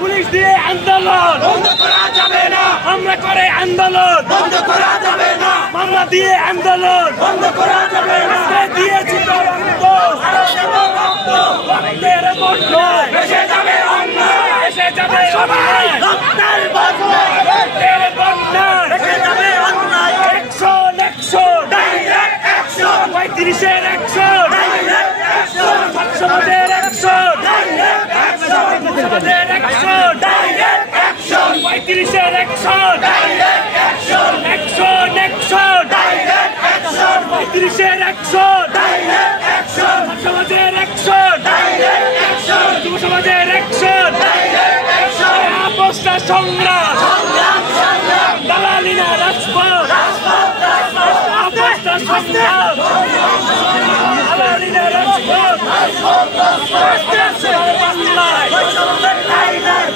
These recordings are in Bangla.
পুলিশ দিয়ে আন্দোলন বন্ধ করা যাবে না, আমরা করে আন্দোলন বন্ধ করা যাবে না, মামলা দিয়ে আন্দোলন বন্ধ করা যাবে না, দিয়েছি রক্তের বন্যায় ভেসে যাবে অন্যায়, ভেসে যাবে অন্যায়, রক্তের বন্যায়, রক্তের বন্যায় ভেসে যাবে অন্যায়, অ্যাকশন অ্যাকশন ডাইরেক্ট অ্যাকশন, 35-এর অ্যাকশন ডাইরেক্ট অ্যাকশন, সমাজের অ্যাকশন ডাইরেক্ট অ্যাকশন, সমাজের অ্যাকশন ডাইরেক্ট অ্যাকশন, 35-এর action direct action, action action direct action, 35-এর অ্যাকশন ডাইরেক্ট অ্যাকশন, সমাজের অ্যাকশন ডাইরেক্ট অ্যাকশন, যুব সমাজের অ্যাকশন ডাইরেক্ট অ্যাকশন, আপোষটা সংগ্রাম সংগ্রাম সংগ্রাম, দালালি না রাজপথ রাজপথ রাজপথ, আপোষটা সংগ্রাম দালালি না রাজপথ রাজপথ রাজপথ, বাংলায়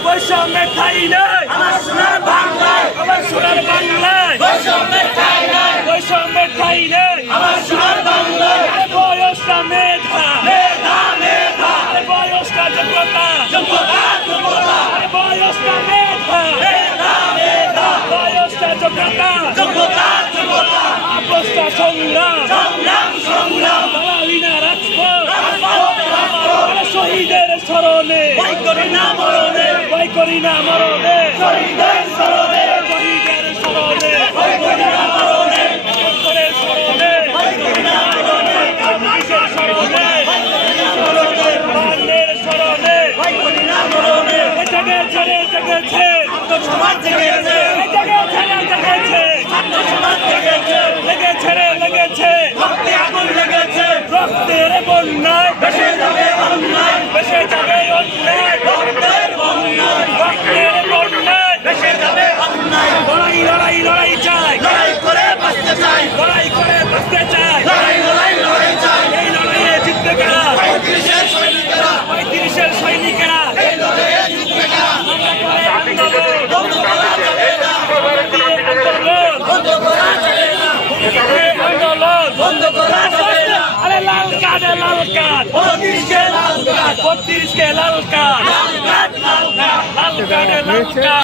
বৈষম্যের ঠাঁই নাই, আমার সোনার বাংলায়, আমার সোনার বাংলায় বৈষম্যের ঠাঁই নাই, বৈষম্যের ঠাঁই নাই, আমার সোনার বাংলায়, বয়সটা মেধা মেধা মেধা, বয়সটা যোগ্যতা যোগ্যতা যোগ্যতা, বয়সটা মেধা মেধা মেধা, বয়সটা যোগ্যতা যোগ্যতা যোগ্যতা, আপোষটা সংগ্রাম সংগ্রাম সংগ্রাম, দালালি না রাজপথ রাজপথ রাজপথ, শহীদের স্মরণে ভয় করি না মরণে, ভয় করি না মরণে, শহীদের স্মরণে শহীদের স্মরণে ভয় করি না মরণে, শহীদের স্মরণে ভয় করি না মরণে, পুলিশের স্মরণে ভয় করি না মরণে, বাঙালির স্মরণে ভয় করি না মরণে, জেগেছে রে জেগেছে ছাত্র সমাজ জেগেছে, জেগেছে রে জেগেছে ছাত্র সমাজ জেগেছে, লেগেছে রে লেগেছে রক্তে আগুন লেগেছে, রক্তের বন্যায় ভেসে যাবে অন্যায়, ভেসে যাবে অন্যায়, রক্তের বন্যায় রক্তের বন্যায় ভেসে যাবে অন্যায়, লড়াই লড়াই লড়াই চাই, লড়াই করে বাঁচতে চাই, লড়াই করে বাঁচতে চাই, লড়াই লড়াই লড়াই চাই, এই লড়াইয়ে জিতবে কারা, 35-এর সৈনিকেরা, 35-এর সৈনিকেরা এই লড়াইয়ে জিতবে কারা, আমরা করে আন্দোলন বন্ধ করা যাবে না, আন্দোলন বন্ধ করা যাবে না, আন্দোলন বন্ধ করা যাবে না, আরে লাল কার্ড লাল কার্ড, 35-কে লাল কার্ড, 35-কে লাল কার্ড, লাল কার্ড লাল কার্ড, লাল কার্ড লাল কার্ড।